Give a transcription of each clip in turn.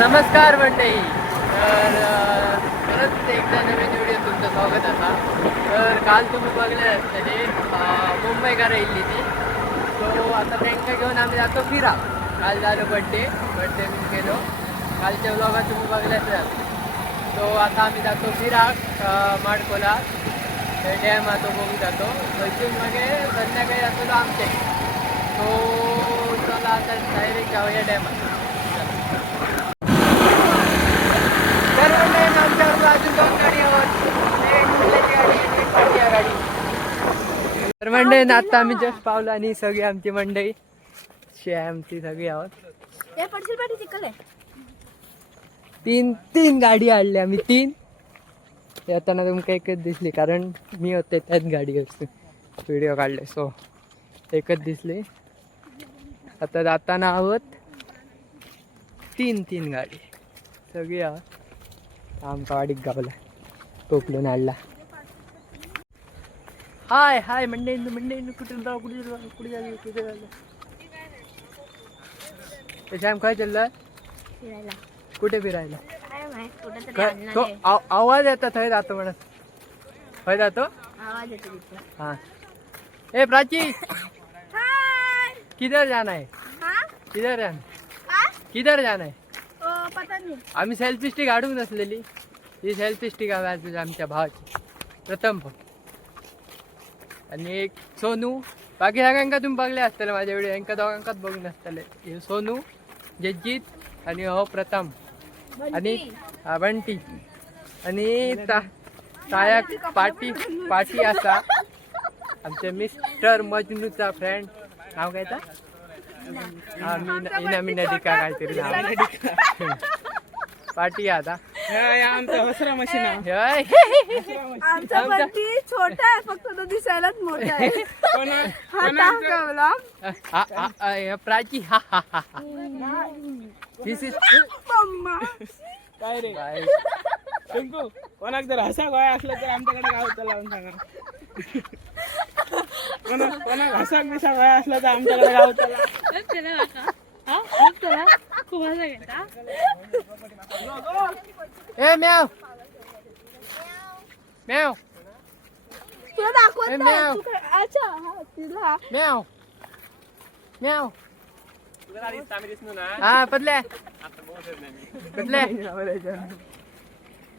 नमस्कार मंडळी. तर परत एकदा नवीन व्हिडिओ तुमचं स्वागत असा. तर काल तुम्ही बघले असतले मुंबईकार येयल्ली ती. सो आता त्यांना घेऊन आम्ही जातो फिरा. काल झालं बड्डे मी गेलो. कालच्या व्लॉगात तुम्ही बघल्याच असते. सो आता आम्ही जातो फिरा माडकोला डॅम तो बघू जातो. थंयसून मागे संध्याकाळी जातो तो आमचे. सो चला आता डायरेक्ट जाऊया डॅमात. तर मंडळी आता आम्ही जस्ट पावलो आणि सगळी आमची मंडळी आमची सगळी आहोत. तीन गाडी आणली आम्ही. तीन येताना तुमका एकच दिसली कारण मी होते त्याच गाडी व्हिडिओ काढले. सो एकच दिसली. आता जाताना आहोत तीन गाडी सगळी आहोत. आमचा वाडीक गावला टोपलून आणला. हाय मंडळी कुठे जाऊ श्याम काय चाललं कुठे फिरायला? तो आवाज येतात थंय जातो म्हणत. थंय जातो हा. ए प्राची किधर जाना है? किधर जाना है? पता नहीं. आम्ही सेल्फी स्टिक काढून नसलेली. ही सेल्फी स्टिक आहे आमच्या भावाची प्रथम आणि एक सोनू. बाकी सगळ्यांका तुम्ही बघले असतले माझ्या व्हिडिओ. यांका दोघांकाच बघून असतले. हे सोनू जज्जित आणि हो प्रथम आणि बंटी आणि सायाक पाटी असा आमचे मिस्टर मजनूचा फ्रेंड. नाव काय तर इनामिना डिका काहीतरी नाव. पाटी आता आमचा बंटी छोटा आहे फक्त तो दिसायलाच मोठा आहे. प्राची दिस इज काय रे शंकू कोणाक जर हसा गोळा असला तर आमच्याकडे गाव लावून सांगा. कोणाक हसा बिसा गोळा असला तर आमच्याकडे गाव ए म्याव म्याव तुला दाखवत ए, नाही. म्याव. तू काय- अच्छा हा तिला म्याव म्याव हा पदल्या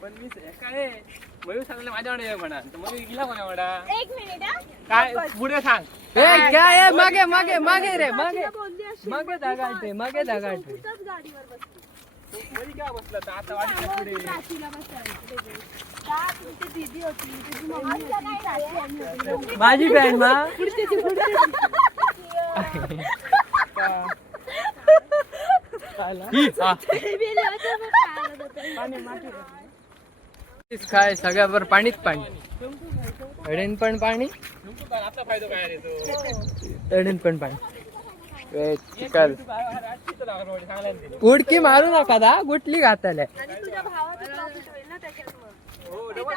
पण मी काय मयूर सांगले माझ्याकडे म्हणा तर मयूर गेला कोणा म्हणा एक मिनिट हा. काय पुढे सांग. ए काय मागे मागे मागे रे मागे तिला बोलली अशी, मागे धागाटे मागे धागाटे. तिथंच गाडीवर बसते. मधी काय बसला तर आता वाटतं पुढे प्राचीला बसायला. का तुमची दीदी होती तुझी मम्मी होती प्राची आणि होती. माझी बँड मा काय सगळ्यावर पाणीच पाणी. अडेन पण पाणी आता फायदा काय रे तो अडेन पण पाणी. चिकल चांगला उडकी मारू नका दा गुटली घाताले. आणि तुझ्या भावाचं प्रॉफिट होईल ना त्याच्यामुळे. हो डबल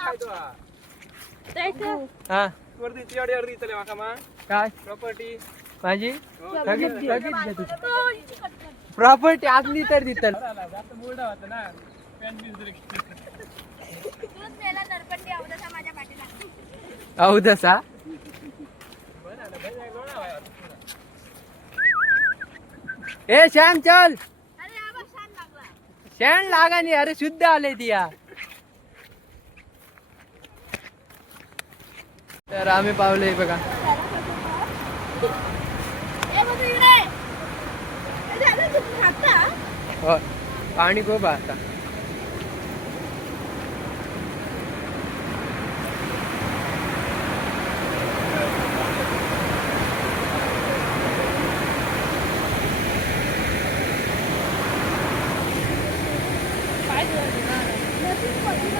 फायदा हा वरती ती अर्धी चले माका मा काय प्रॉपर्टी माझी प्रॉपर्टी असली तर दिसल. जास्त बोलडा होता ना पॅन तूच मेला नरपट्टी अवधसा माझ्या पाठीला. अहो तसा ए श्याम चल. अरे आबा शान लागला. शेण लागा नाही. अरे शुद्ध आले ती या. तर आम्ही पावले बघा. ए बघ इकडे. ए दादा तू खाता? हो पाणी खूप आहे आता.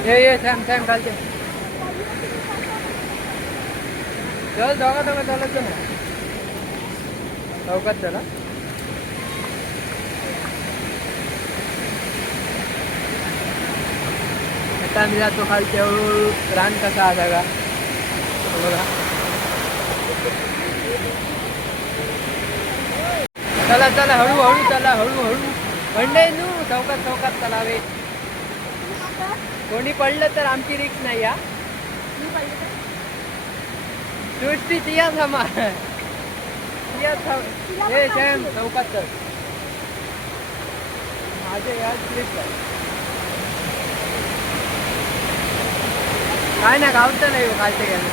ये सॅम घालते. चल दोघा चालत ना चौकात चला. आता आम्ही जातो खालच्या रान कसा आला का बघा. चला चला हळूहळू चला हळूहळू मंडई नू चौकात चौकात तलावे. कोणी पडलं तर आमची रिक्स नाही हा. मी पडले तर सृष्टी तिया समा हे सॅम चौकात तर माझे यार स्लिप आहे. काय ना गावचं नाही खालचे गेलं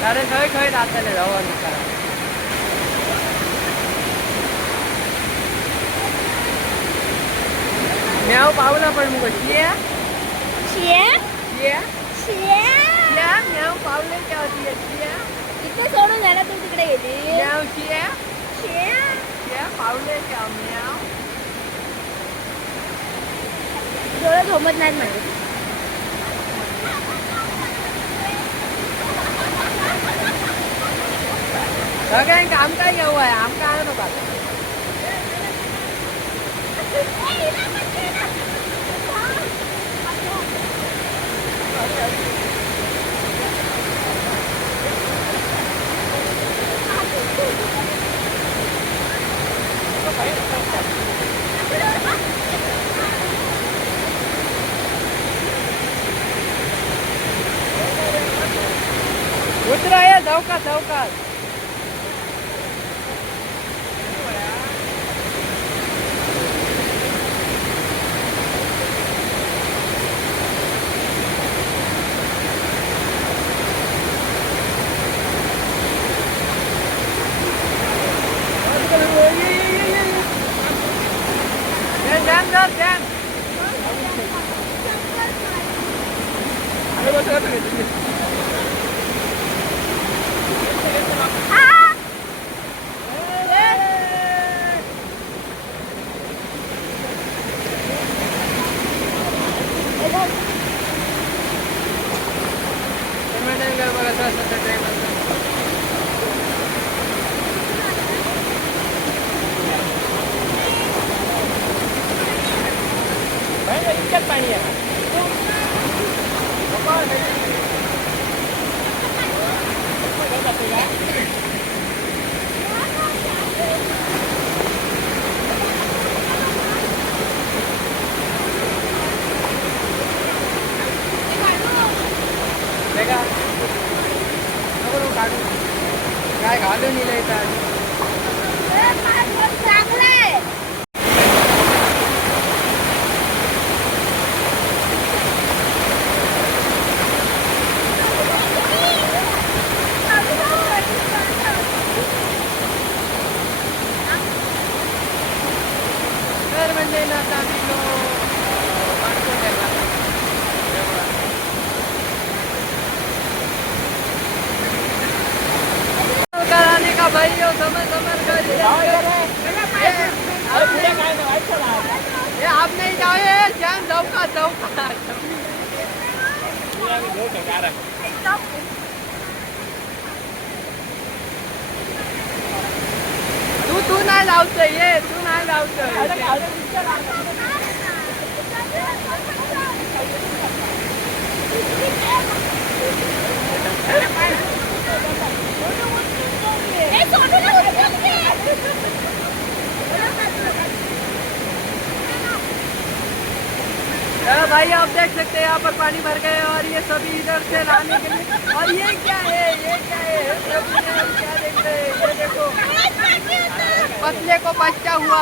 कारण खंय खंय राहतले जावं नका. म्याव पावला पण मुग शिया शिया शिया शिया शिया म्याव पावले क्या होती है शिया इथे सोडून झाला तू तिकडे गेली. म्याव शिया शिया शिया पावले क्या म्याव. डोळे झोमत नाहीत माझे. सगळ्यांका आमकां घेऊ आहे आमकां आणू नका. उतरा या चौकात चौकात. Jam, jam, jam. पाणी आहे. काय घालून येईल चांगलंय. तर म्हणजे ना आता आम्ही पाणकोट आहे ना कराने का भाई हो समर समर कर ये आप नहीं जाओ जान चौका चौका. तू नाही लावतोय ये तू नाही लावतोय. भाई आप देख सकते हैं यहाँ पर पानी भर गए और ये सभी इधर से लाने के लिए. और ये क्या है क्या देख रहे हैं ये देखो पतले को बच्चा हुआ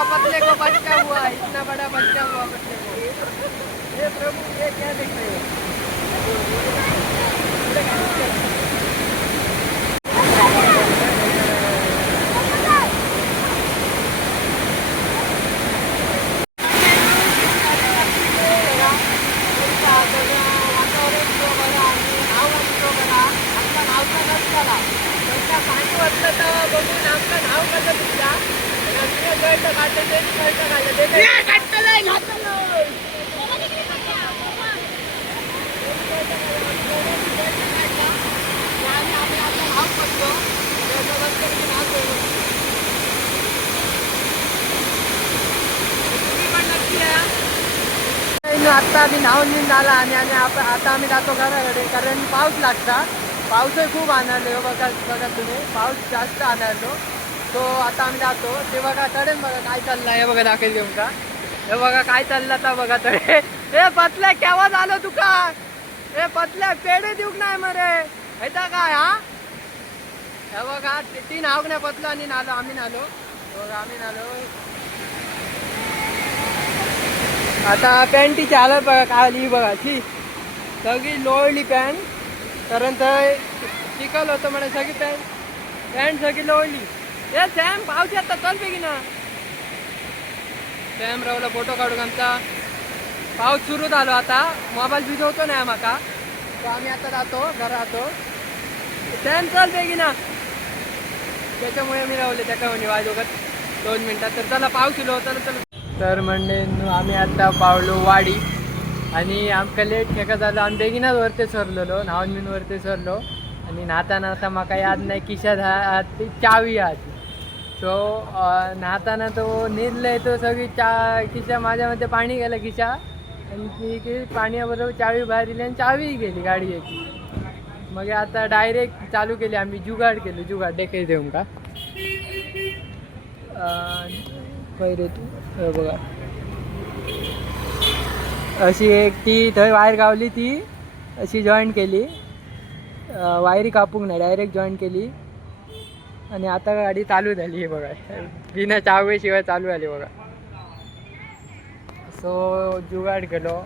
इतना बड़ा बच्चा हुआ पतले को. ये प्रभु ये क्या देख रहे हैं. पाणी वाटलं तर बघून आमचं नाव कसं तुमच्या गळतं काढलं ते गळतं काढलं ते आता आम्ही नाव नीन झाला आणि आता आम्ही जातो घराकडे कारण पाऊस लागता. पाऊसही खूप आणालो बघा तुम्ही पाऊस जास्त आणालो तो आता आम्ही जातो ते बघा तडेन बघा काय चाललं हे बघा दाखल देऊन का हे बघा काय चाललं आता बघा तडे हे पतल्या केव्हा झालं तुका हे पतल्या पेढे देऊक नाही मरे येता काय हा हे बघा ती नाव नाही पतलं आणि नालो आम्ही नालो बघा आम्ही नालो आता पॅन्टीची हालत बघा काय आली बघा ती सगळी लोळली पॅन्ट कारण तर चिखल होतं म्हणे सगळी पॅन्ट सगळी लोळली ए सॅम पावशी आता चल बेगी ना सॅम रावला फोटो काढून आमचा पाऊस सुरू झालो आता मोबाईल भिजवतो नाही माका तो आम्ही आता जातो घरात जातो सॅम चल बेगी ना त्याच्यामुळे मी रावले त्या म्हणे वाजोगत 2 मिनिटात तर चला पाऊस येलो तर म्हणजे आम्ही आता पावलो वाडी आणि आमका लेट खेका झालं आम्ही बेगीनाच वरती सरलेलो न्हावन बीन वरती सरलो आणि न्हाता म्हाका याद नाही खिशात ती चावी आली सो न्हाताना तो निर्लय तो सगळी खिशा माझ्यामध्ये पाणी गेलं खिशा आणि ती पाण्याबरोबर चावी बाहेर दिली आणि चावीही गेली गाडीची मग आता डायरेक्ट चालू केली आम्ही जुगाड केलं जुगाड डेके देऊन का पहिले तू बघा अशी एक ती थंय वायर गावली ती अशी जॉईन केली वायरी कापूक नाही डायरेक्ट जॉईन केली आणि आता गाडी चालू झाली बघा बिना चावेशिवाय चालू झाली बघा सो जुगाड केलो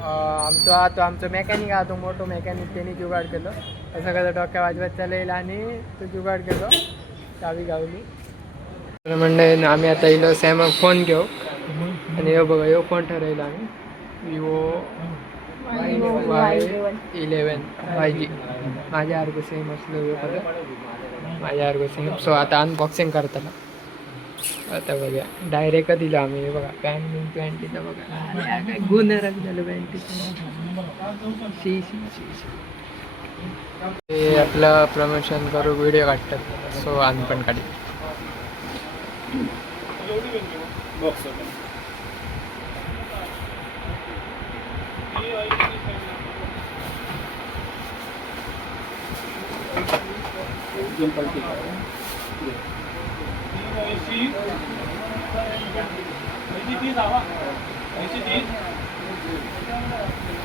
आमचो मेकॅनिक हा तो मोठो मेकॅनिक त्यांनी जुगाड केलो असं कसं डोक्या वाजवत चालेल आणि तो जुगाड केलो चावी गावली म्हणजे आम्ही आता इलो सॅम फोन घेऊ आणि हो बघा यो फोन ठरवला आम्ही विवो Y11 5G माझ्या अर्ग सेम असलो माझ्या अर्ग सेम सो आता अनबॉक्सिंग करताना आता बघा डायरेक्ट दिलं आम्ही बघा पॅन्टीचं बघा काय गुन्हेराक झालं पॅन्टीचं ते आपलं प्रमोशन करू व्हिडिओ काढतात सो आम्ही पण काढू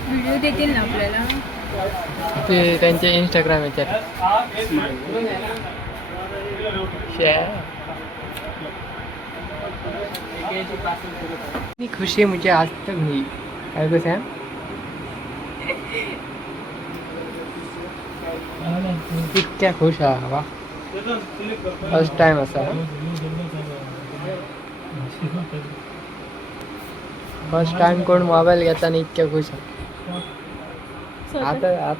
व्हिडिओ देतील ना आपल्याला ते त्यांचे इंस्टाग्राम याच्यात खुशी मुझे आज तक नहीं है को सैम इतक्या खुश आहे वा फर्स्ट टाइम असा फर्स्ट टाइम कोण मोबाईल घेताना इतक्या खुश आहे आता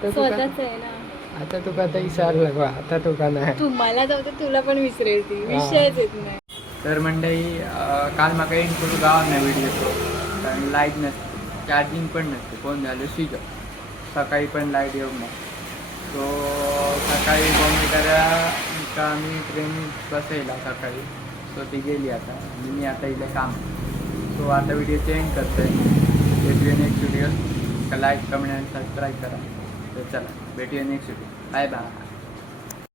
तुका आता विसरलं बा आता तुका नाही तुम्हाला जाऊ तर तुला पण विसरेल ती विषयच येत नाही तर मंडळी काल म्हाका एंड करू गाव नाही व्हिडिओ कारण लाईट नसते चार्जिंग पण नसते फोन झालं स्विच ऑफ सकाळी पण लाईट येऊ नाही सो सकाळी का आम्ही ट्रेन बसायला सकाळी सो ती गेली आता आणि मी आता इथे काम सो आता व्हिडिओ चेंज करतो आहे भेटूया नेक्स्ट व्हिडिओ लाईक कमेंट आणि सबस्क्राईब करा तर चला भेटूया नेक्स्ट व्हिडिओ बाय बाय